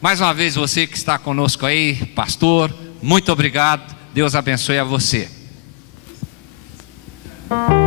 Mais uma vez, você que está conosco aí, pastor, muito obrigado. Deus abençoe a você. Não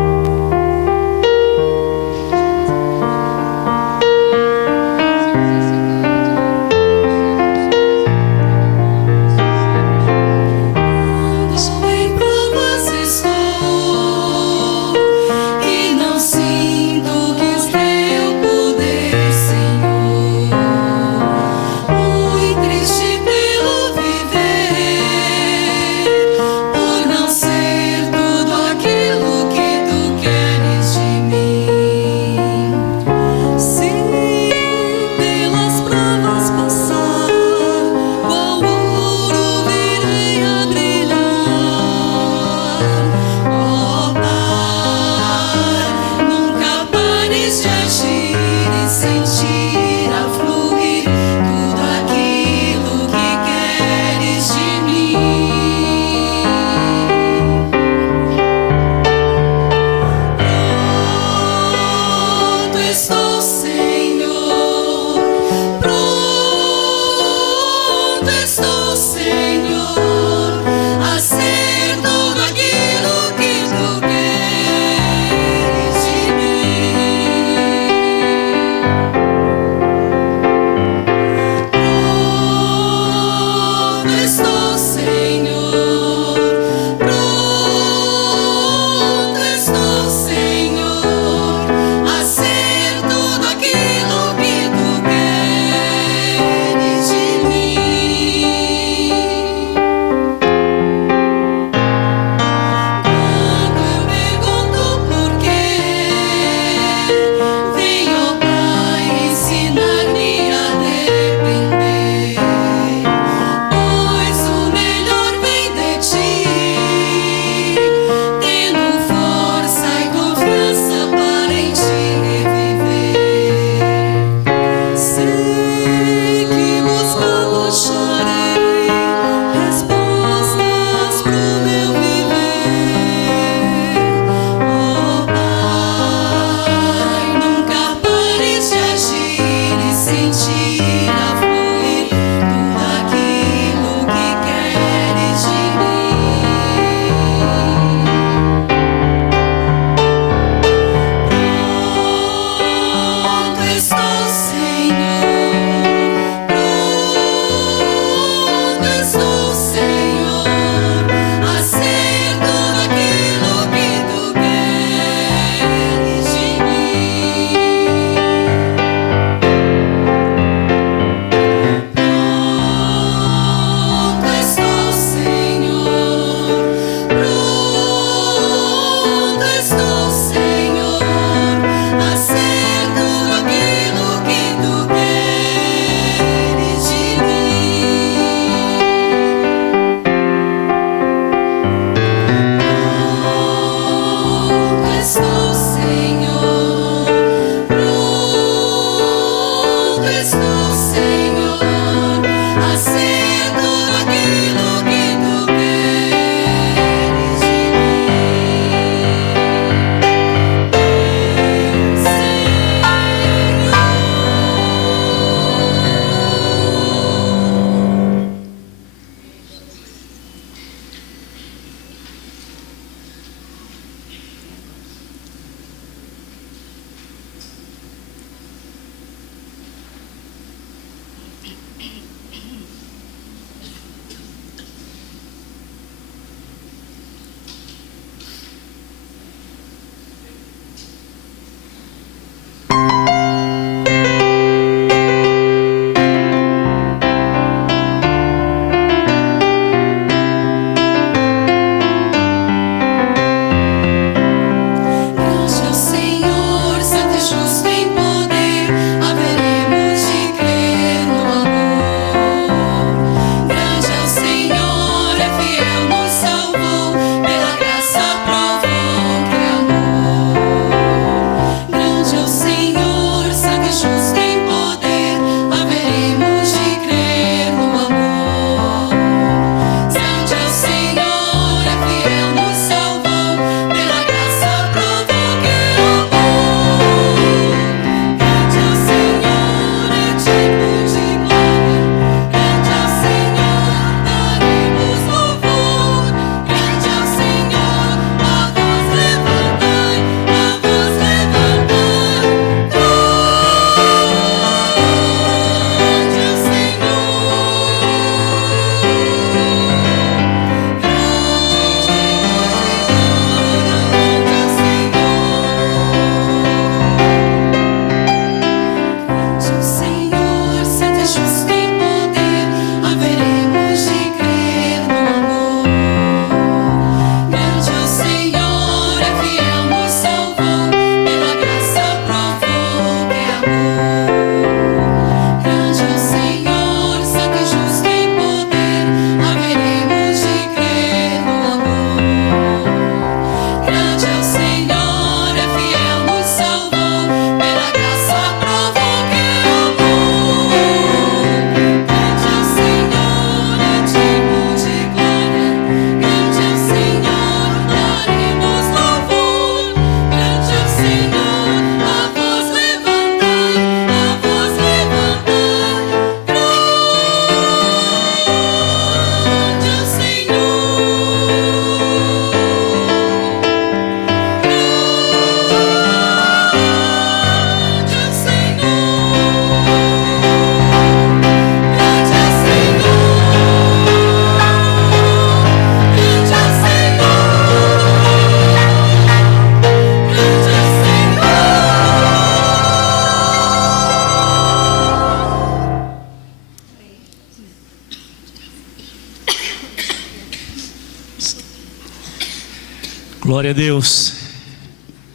Glória a Deus,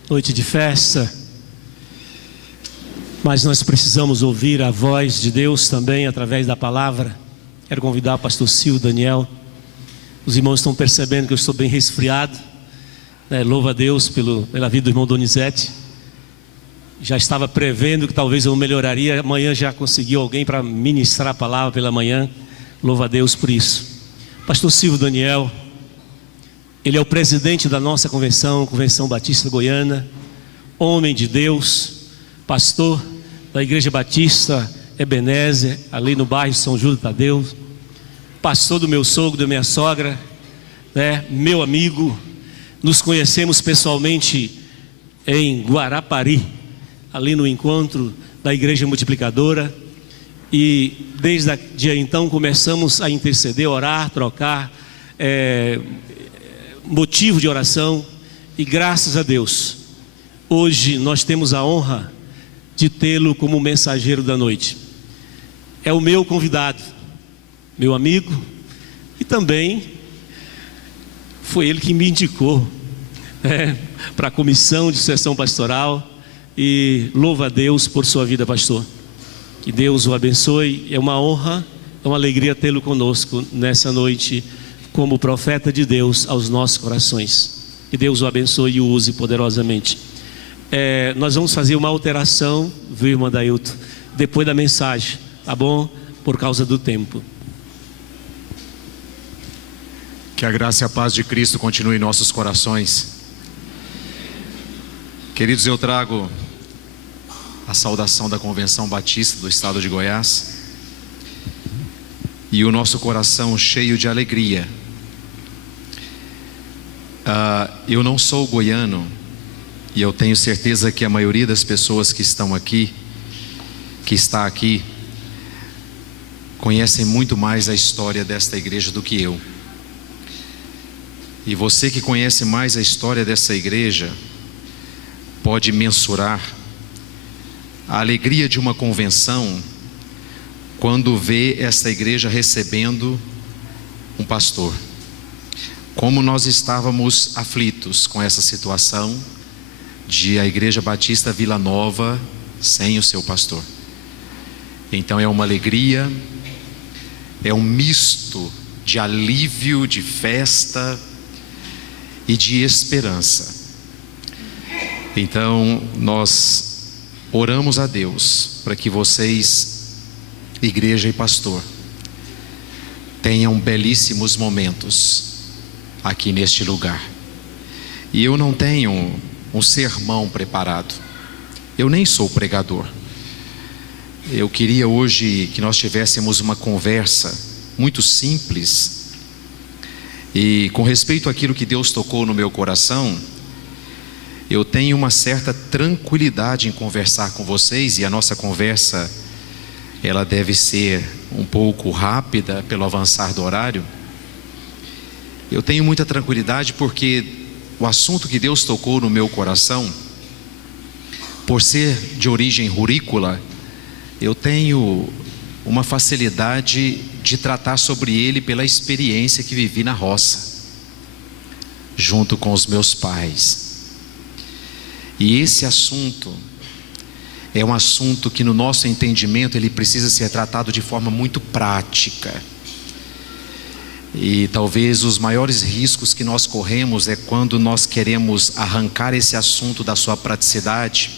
noite de festa, mas nós precisamos ouvir a voz de Deus também através da palavra. Quero convidar o pastor Silvio, Daniel. Os irmãos estão percebendo que eu estou bem resfriado, né? Louva a Deus pela vida do irmão Donizete. Já estava prevendo que talvez eu melhoraria, amanhã já conseguiu alguém para ministrar a palavra pela manhã. Louva a Deus por isso. Pastor Silvio Daniel, ele é o presidente da nossa convenção, Convenção Batista Goiana, homem de Deus, pastor da Igreja Batista Ebenezer, ali no bairro São Júlio Tadeu, pastor do meu sogro, da minha sogra, né? Meu amigo. Nos conhecemos pessoalmente em Guarapari, ali no encontro da Igreja Multiplicadora, e desde então começamos a interceder, orar, trocar motivo de oração, e graças a Deus hoje nós temos a honra de tê-lo como mensageiro da noite. É o meu convidado, meu amigo, e também foi ele que me indicou para a comissão de sucessão pastoral. E louva a Deus por sua vida, pastor. Que Deus o abençoe. É uma honra, é uma alegria tê-lo conosco nessa noite como profeta de Deus aos nossos corações. Que Deus o abençoe e o use poderosamente. Nós vamos fazer uma alteração, viu, irmã Dailton, depois da mensagem, tá bom? Por causa do tempo. Que a graça e a paz de Cristo continue em nossos corações. Queridos, eu trago a saudação da Convenção Batista do Estado de Goiás e o nosso coração cheio de alegria. Eu não sou goiano, e eu tenho certeza que a maioria das pessoas que estão aqui, que está aqui, conhecem muito mais a história desta igreja do que eu. E você que conhece mais a história dessa igreja pode mensurar a alegria de uma convenção quando vê esta igreja recebendo um pastor. Como nós estávamos aflitos com essa situação de a Igreja Batista Vila Nova sem o seu pastor. Então é uma alegria, é um misto de alívio, de festa e de esperança. Então nós oramos a Deus para que vocês, igreja e pastor, tenham belíssimos momentos aqui neste lugar. E eu não tenho um sermão preparado, eu nem sou pregador. Eu queria hoje que nós tivéssemos uma conversa muito simples e com respeito àquilo que Deus tocou no meu coração. Eu tenho uma certa tranquilidade em conversar com vocês, e a nossa conversa ela deve ser um pouco rápida pelo avançar do horário. Eu tenho muita tranquilidade porque o assunto que Deus tocou no meu coração, por ser de origem rurícola, eu tenho uma facilidade de tratar sobre ele pela experiência que vivi na roça, junto com os meus pais. E esse assunto é um assunto que no nosso entendimento ele precisa ser tratado de forma muito prática. E talvez os maiores riscos que nós corremos é quando nós queremos arrancar esse assunto da sua praticidade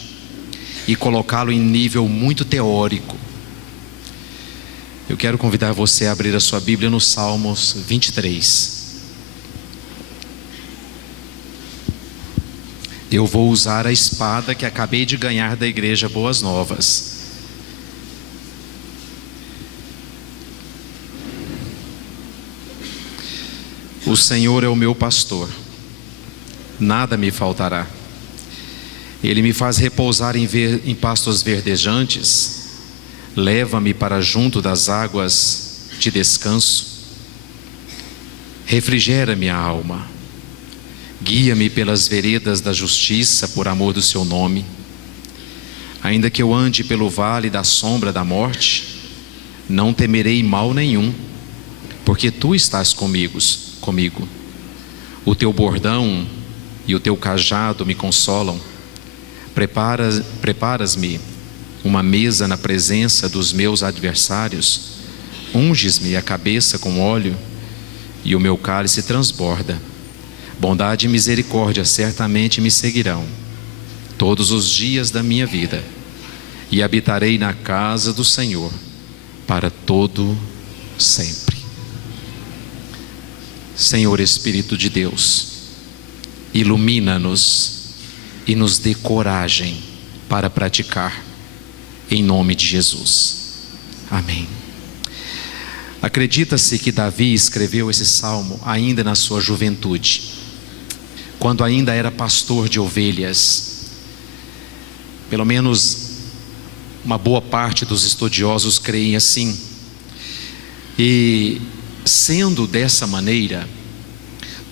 e colocá-lo em nível muito teórico. Eu quero convidar você a abrir a sua Bíblia no Salmos 23. Eu vou usar a espada que acabei de ganhar da igreja Boas Novas. O Senhor é o meu pastor, nada me faltará. Ele me faz repousar em pastos verdejantes, leva-me para junto das águas de descanso, refrigera minha alma, guia-me pelas veredas da justiça por amor do seu nome. Ainda que eu ande pelo vale da sombra da morte, não temerei mal nenhum, porque tu estás comigo. O teu bordão e o teu cajado me consolam. Preparas-me uma mesa na presença dos meus adversários. Unges-me a cabeça com óleo e o meu cálice transborda. Bondade e misericórdia certamente me seguirão todos os dias da minha vida, e habitarei na casa do Senhor para todo sempre. Senhor Espírito de Deus, ilumina-nos e nos dê coragem para praticar, em nome de Jesus. Amém. Acredita-se que Davi escreveu esse salmo ainda na sua juventude, quando ainda era pastor de ovelhas. Pelo menos uma boa parte dos estudiosos creem assim. E sendo dessa maneira,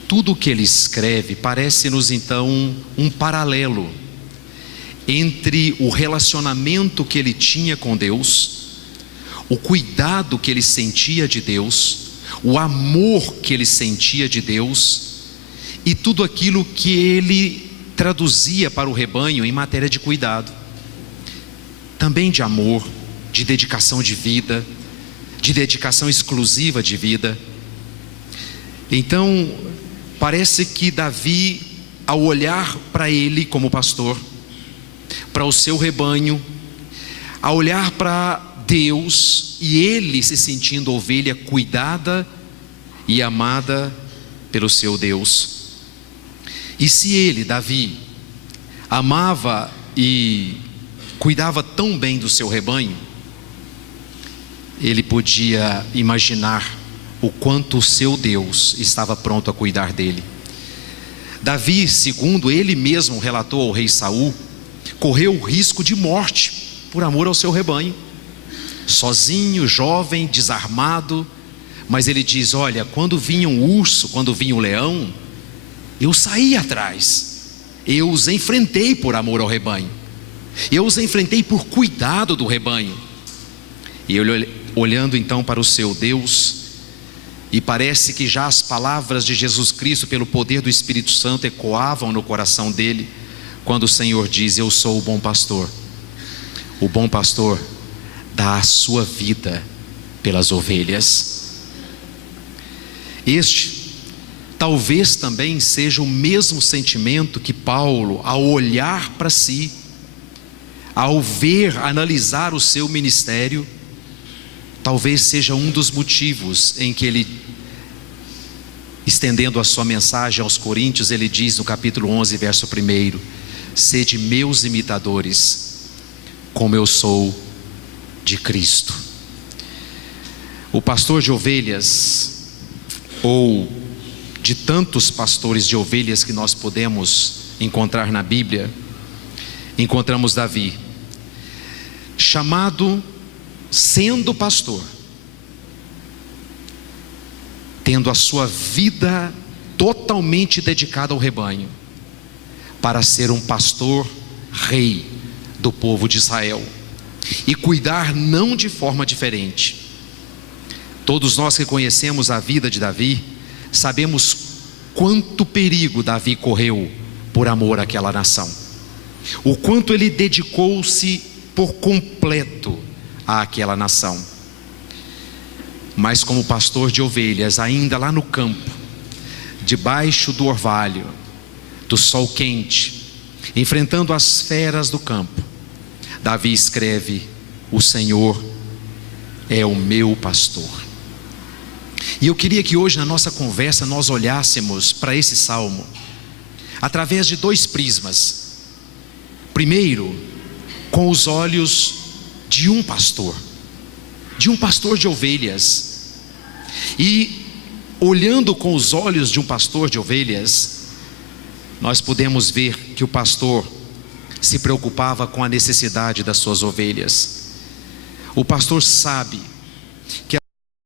tudo o que ele escreve parece-nos então um paralelo entre o relacionamento que ele tinha com Deus, o cuidado que ele sentia de Deus, o amor que ele sentia de Deus e tudo aquilo que ele traduzia para o rebanho em matéria de cuidado, também de amor, de dedicação de vida, de dedicação exclusiva de vida. Então, parece que Davi, ao olhar para ele como pastor, para o seu rebanho, ao olhar para Deus e ele se sentindo ovelha cuidada e amada pelo seu Deus. E se ele, Davi, amava e cuidava tão bem do seu rebanho, ele podia imaginar o quanto o seu Deus estava pronto a cuidar dele. Davi, segundo ele mesmo relatou ao rei Saul, correu o risco de morte por amor ao seu rebanho, sozinho, jovem, desarmado. Mas ele diz: olha, quando vinha um urso, quando vinha um leão, eu saí atrás, eu os enfrentei por amor ao rebanho, eu os enfrentei por cuidado do rebanho. E ele, olhando então para o seu Deus, e parece que já as palavras de Jesus Cristo pelo poder do Espírito Santo ecoavam no coração dele, quando o Senhor diz: eu sou o bom pastor. O bom pastor dá a sua vida pelas ovelhas. Este talvez também seja o mesmo sentimento que Paulo, ao olhar para si, ao ver, analisar o seu ministério, talvez seja um dos motivos em que ele, estendendo a sua mensagem aos Coríntios, ele diz no capítulo 11, verso 1: sede meus imitadores, como eu sou de Cristo. O pastor de ovelhas, ou de tantos pastores de ovelhas que nós podemos encontrar na Bíblia, encontramos Davi, chamado, sendo pastor, tendo a sua vida totalmente dedicada ao rebanho, para ser um pastor rei do povo de Israel, e cuidar não de forma diferente. Todos nós que conhecemos a vida de Davi, sabemos quanto perigo Davi correu por amor àquela nação, o quanto ele dedicou-se por completo àquela nação. Mas como pastor de ovelhas, ainda lá no campo, debaixo do orvalho, do sol quente, enfrentando as feras do campo, Davi escreve: o Senhor é o meu pastor. E eu queria que hoje na nossa conversa nós olhássemos para esse salmo através de dois prismas. Primeiro, com os olhos de um pastor de ovelhas. E olhando com os olhos de um pastor de ovelhas, nós podemos ver que o pastor se preocupava com a necessidade das suas ovelhas. O pastor sabe que